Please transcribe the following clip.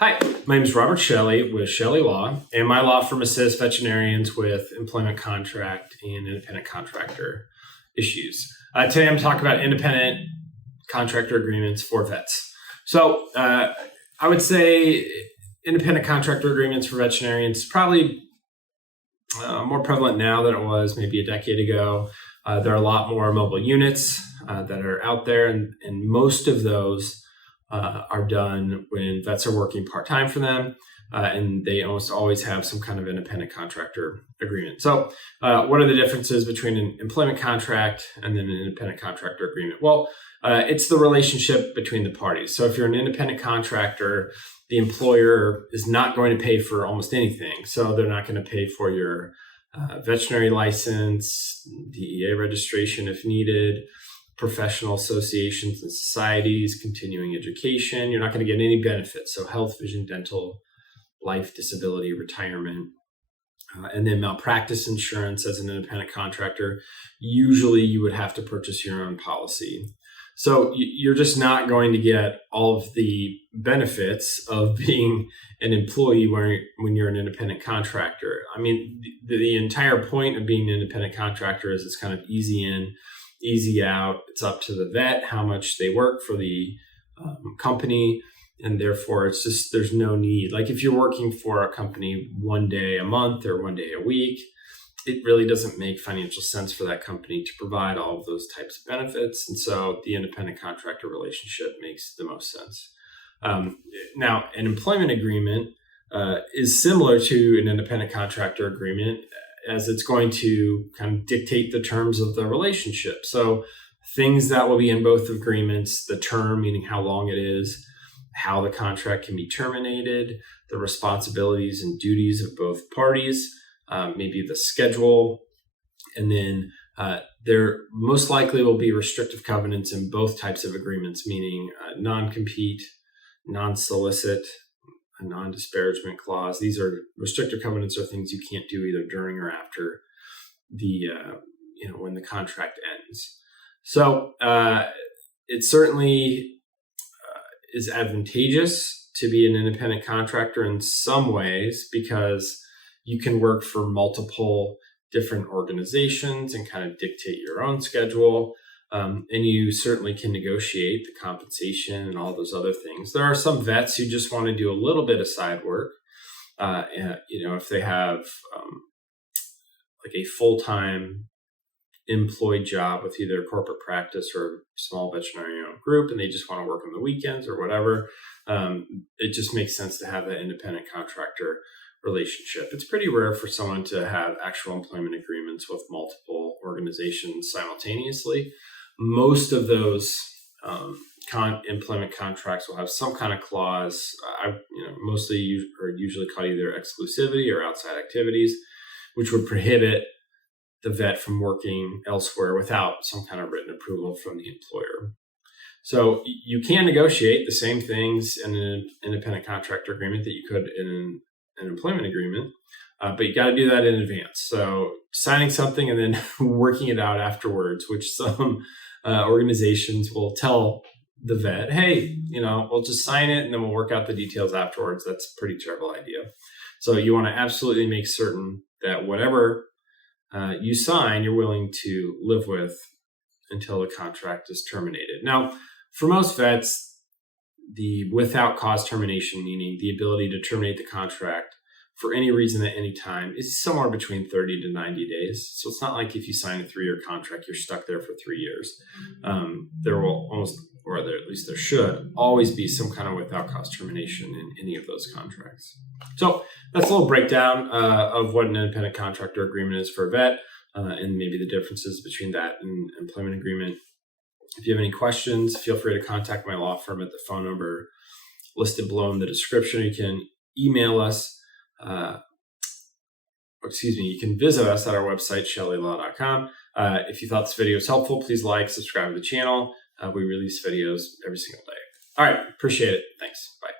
Hi, my name is Robert Chelle with Chelle Law, and my law firm assists veterinarians with employment contract and independent contractor issues. Today I'm talking about independent contractor agreements for vets. So I would say independent contractor agreements for veterinarians probably more prevalent now than it was maybe a decade ago. There are a lot more mobile units that are out there, and most of those are done when vets are working part-time for them, and they almost always have some kind of independent contractor agreement. So what are the differences between an employment contract and then an independent contractor agreement? Well, it's the relationship between the parties. So if you're an independent contractor, the employer is not going to pay for almost anything. So they're not going to pay for your veterinary license, DEA registration if needed, professional associations and societies, continuing education. You're not going to get any benefits. So health, vision, dental, life, disability, retirement, and then malpractice insurance as an independent contractor. Usually you would have to purchase your own policy. So you're just not going to get all of the benefits of being an employee when you're an independent contractor. I mean, the entire point of being an independent contractor is it's kind of easy in, easy out. It's up to the vet how much they work for the company, and therefore it's just, there's no need. Like if you're working for a company one day a month or one day a week, it really doesn't make financial sense for that company to provide all of those types of benefits. And so the independent contractor relationship makes the most sense. Now, an employment agreement is similar to an independent contractor agreement, as it's going to kind of dictate the terms of the relationship. So things that will be in both agreements: the term, meaning how long it is, how the contract can be terminated, the responsibilities and duties of both parties, maybe the schedule, and then there most likely will be restrictive covenants in both types of agreements, meaning non-compete, non-solicit, a non-disparagement clause. These are restrictive covenants, are things you can't do either during or after the when the contract ends. So it certainly is advantageous to be an independent contractor in some ways, because you can work for multiple different organizations and kind of dictate your own schedule. And you certainly can negotiate the compensation and all those other things. There are some vets who just want to do a little bit of side work. If they have like a full-time employed job with either a corporate practice or a small veterinarian group, and they just want to work on the weekends or whatever, it just makes sense to have that independent contractor relationship. It's pretty rare for someone to have actual employment agreements with multiple organizations simultaneously. Most of those employment contracts will have some kind of clause. Mostly are usually called either exclusivity or outside activities, which would prohibit the vet from working elsewhere without some kind of written approval from the employer. So you can negotiate the same things in an independent contractor agreement that you could in an employment agreement, but you got to do that in advance. So signing something and then working it out afterwards, which some organizations will tell the vet, hey, we'll just sign it and then we'll work out the details afterwards. That's a pretty terrible idea. So you want to absolutely make certain that whatever you sign, you're willing to live with until the contract is terminated. Now, for most vets, the without cause termination, meaning the ability to terminate the contract for any reason at any time, is somewhere between 30 to 90 days. So it's not like if you sign a 3-year contract, you're stuck there for 3 years. There will almost, or at least there should, always be some kind of without cause termination in any of those contracts. So that's a little breakdown of what an independent contractor agreement is for a vet, and maybe the differences between that and employment agreement. If you have any questions, feel free to contact my law firm at the phone number listed below in the description. You can email us. You can visit us at our website, chellelaw.com. If you thought this video was helpful, please like, subscribe to the channel. We release videos every single day. All right. Appreciate it. Thanks. Bye.